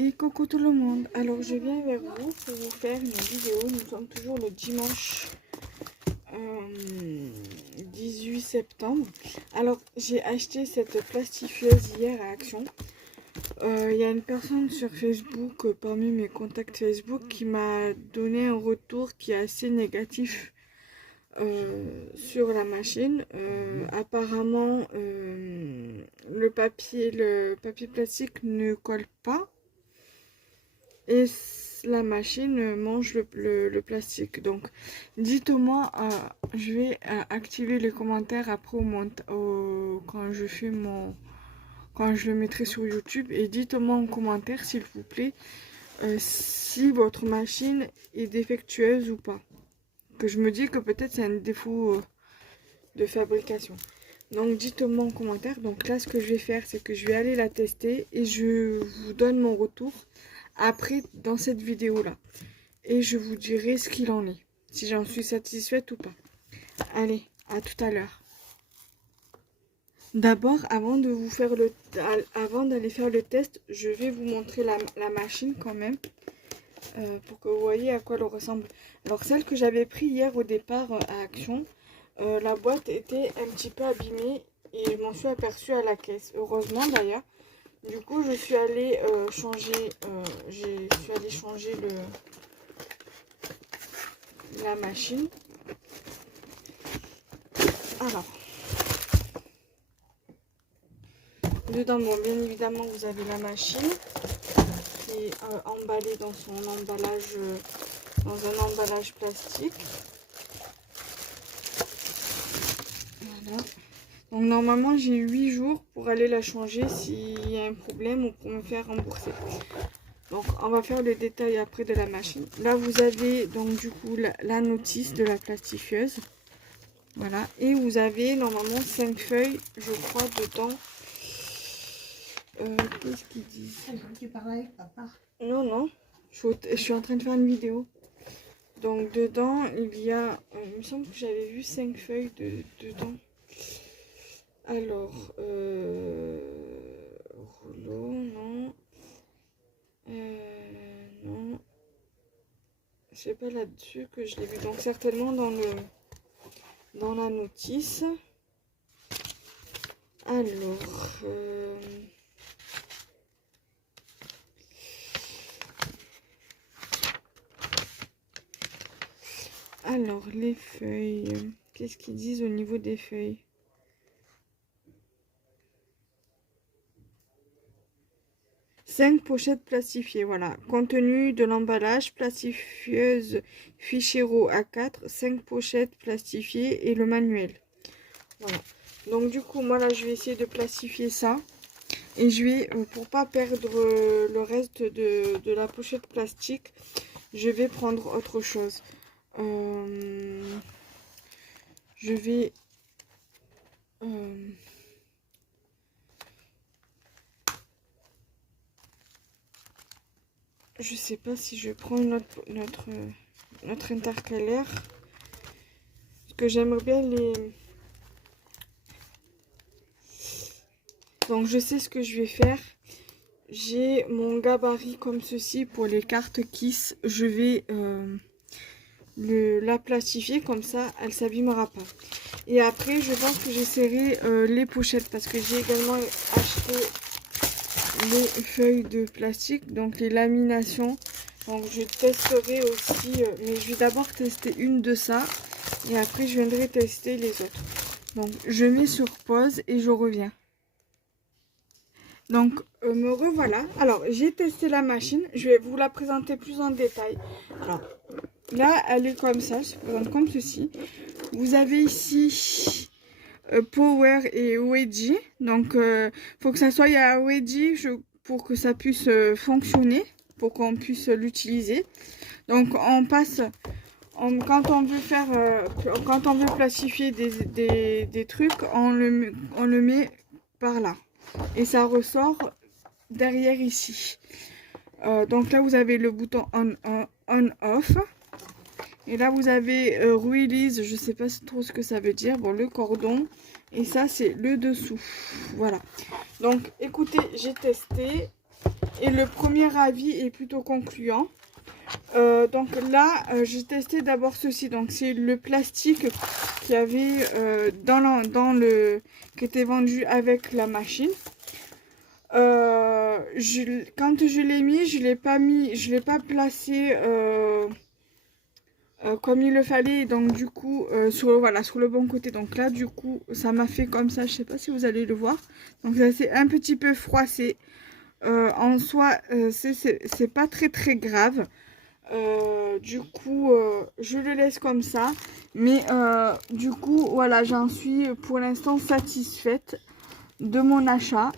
Et coucou tout le monde, alors je viens vers vous pour vous faire une vidéo. Nous sommes toujours le dimanche 18 septembre. Alors j'ai acheté cette plastifieuse hier à Action. Il y a une personne sur Facebook, parmi mes contacts Facebook, qui m'a donné un retour qui est assez négatif sur la machine. Apparemment le papier plastique ne colle pas. Et la machine mange le plastique. Donc, dites-moi, je vais activer les commentaires après quand je fais quand je le mettrai sur YouTube. Et dites-moi en commentaire, s'il vous plaît, si votre machine est défectueuse ou pas. Que je me dis que peut-être c'est un défaut de fabrication. Donc, dites-moi en commentaire. Donc là, ce que je vais faire, c'est que je vais aller la tester et je vous donne mon retour après dans cette vidéo là, et je vous dirai ce qu'il en est, si j'en suis satisfaite ou pas. Allez, à tout à l'heure. D'abord, avant d'aller faire le test, je vais vous montrer la machine quand même, pour que vous voyez à quoi elle ressemble. Alors celle que j'avais pris hier au départ à Action, la boîte était un petit peu abîmée et je m'en suis aperçue à la caisse, heureusement d'ailleurs. Du coup, je suis allée changer la machine. Alors, dedans, bon, bien évidemment, vous avez la machine qui est emballée dans dans un emballage plastique. Voilà. Donc normalement j'ai 8 jours pour aller la changer s'il y a un problème ou pour me faire rembourser. Donc on va faire le détail après de la machine. Là vous avez donc du coup la notice de la plastifieuse. Voilà. Et vous avez normalement 5 feuilles, je crois, dedans. Qu'est-ce qu'ils disent? Tu parlais avec papa? Non, non. Je suis en train de faire une vidéo. Donc dedans il y a... il me semble que j'avais vu 5 feuilles dedans. Alors, rouleau, non. Non. C'est pas là-dessus que je l'ai vu. Donc certainement dans la notice. Alors, les feuilles. Qu'est-ce qu'ils disent au niveau des feuilles? Cinq pochettes plastifiées, voilà. Contenu de l'emballage, plastifieuse Fichero A4, 5 pochettes plastifiées et le manuel. Voilà. Donc du coup, moi là, je vais essayer de plastifier ça. Et je vais, pour pas perdre le reste de la pochette plastique, je vais prendre autre chose. Je vais... je sais pas si je prends notre intercalaire. Parce que j'aimerais bien les... Donc je sais ce que je vais faire. J'ai mon gabarit comme ceci pour les cartes Kiss. Je vais la plastifier comme ça, elle s'abîmera pas. Et après, je pense que j'essaierai les pochettes parce que j'ai également acheté les feuilles de plastique, donc les laminations. Donc je testerai aussi, mais je vais d'abord tester une de ça et après je viendrai tester les autres. Donc je mets sur pause et je reviens. Donc me revoilà. Alors j'ai testé la machine, je vais vous la présenter plus en détail. Alors là elle est comme ça, elle se présente comme ceci. Vous avez ici Power et Wedgie. Donc faut que ça soit à Wedgie pour que ça puisse fonctionner, pour qu'on puisse l'utiliser. Donc on passe, quand on veut faire, quand on veut plastifier des trucs, on le met par là. Et ça ressort derrière ici. Donc là vous avez le bouton on off. Et là vous avez release, je sais pas trop ce que ça veut dire. Bon, le cordon. Et ça c'est le dessous. Voilà. Donc écoutez, j'ai testé. Et le premier avis est plutôt concluant. Donc là, j'ai testé d'abord ceci. Donc c'est le plastique qui avait qui était vendu avec la machine. Quand je l'ai mis, je l'ai pas placé comme il le fallait. Donc du coup, voilà, sur le bon côté. Donc là, du coup, ça m'a fait comme ça. Je sais pas si vous allez le voir. Donc ça c'est un petit peu froissé. En soi, c'est pas très grave. Du coup, je le laisse comme ça. Mais du coup, voilà, j'en suis pour l'instant satisfaite de mon achat.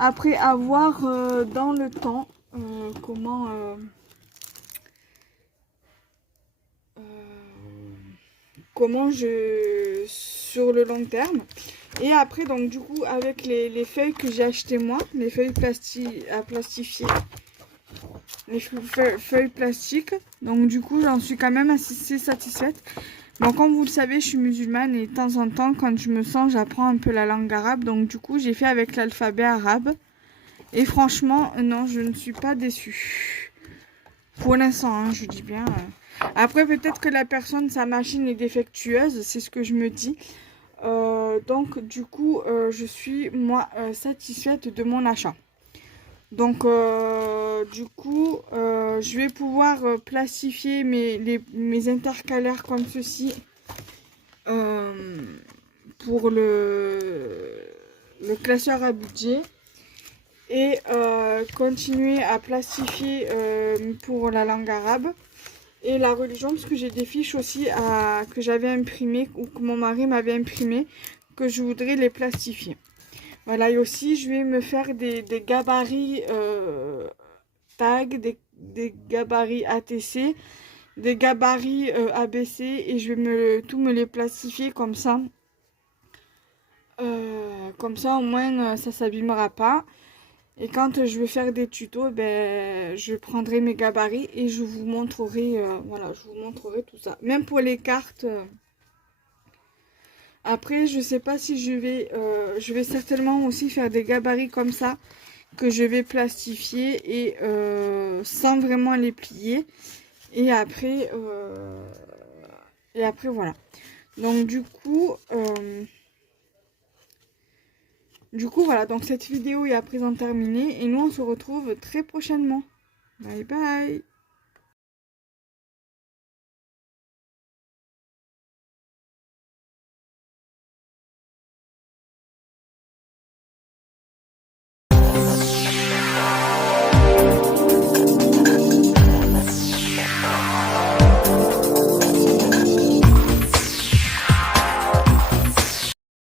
Après avoir dans le temps comment sur le long terme. Et après, donc du coup, avec les feuilles que j'ai achetées moi, les feuilles à plastifier, les feuilles plastiques. Donc du coup, j'en suis quand même assez satisfaite. Bon, comme vous le savez, je suis musulmane et de temps en temps, quand je me sens, j'apprends un peu la langue arabe. Donc du coup, j'ai fait avec l'alphabet arabe. Et franchement, non, je ne suis pas déçue. Pour l'instant, hein, je dis bien. Après, peut-être que la personne, sa machine est défectueuse, c'est ce que je me dis. Donc du coup, je suis, moi, satisfaite de mon achat. Donc du coup, je vais pouvoir plastifier mes intercalaires comme ceci pour le classeur à budget et continuer à plastifier pour la langue arabe et la religion, parce que j'ai des fiches aussi que j'avais imprimées ou que mon mari m'avait imprimées, que je voudrais les plastifier. Voilà, et aussi je vais me faire des gabarits tag, des gabarits ATC, des gabarits ABC, et je vais tout me les plastifier comme ça. Comme ça au moins ça s'abîmera pas. Et quand je vais faire des tutos, ben, je prendrai mes gabarits et je vous montrerai, voilà, je vous montrerai tout ça. Même pour les cartes. Après, je sais pas si je vais certainement aussi faire des gabarits comme ça que je vais plastifier et sans vraiment les plier. Et après voilà. Donc du coup voilà, donc cette vidéo est à présent terminée et nous on se retrouve très prochainement. Bye bye.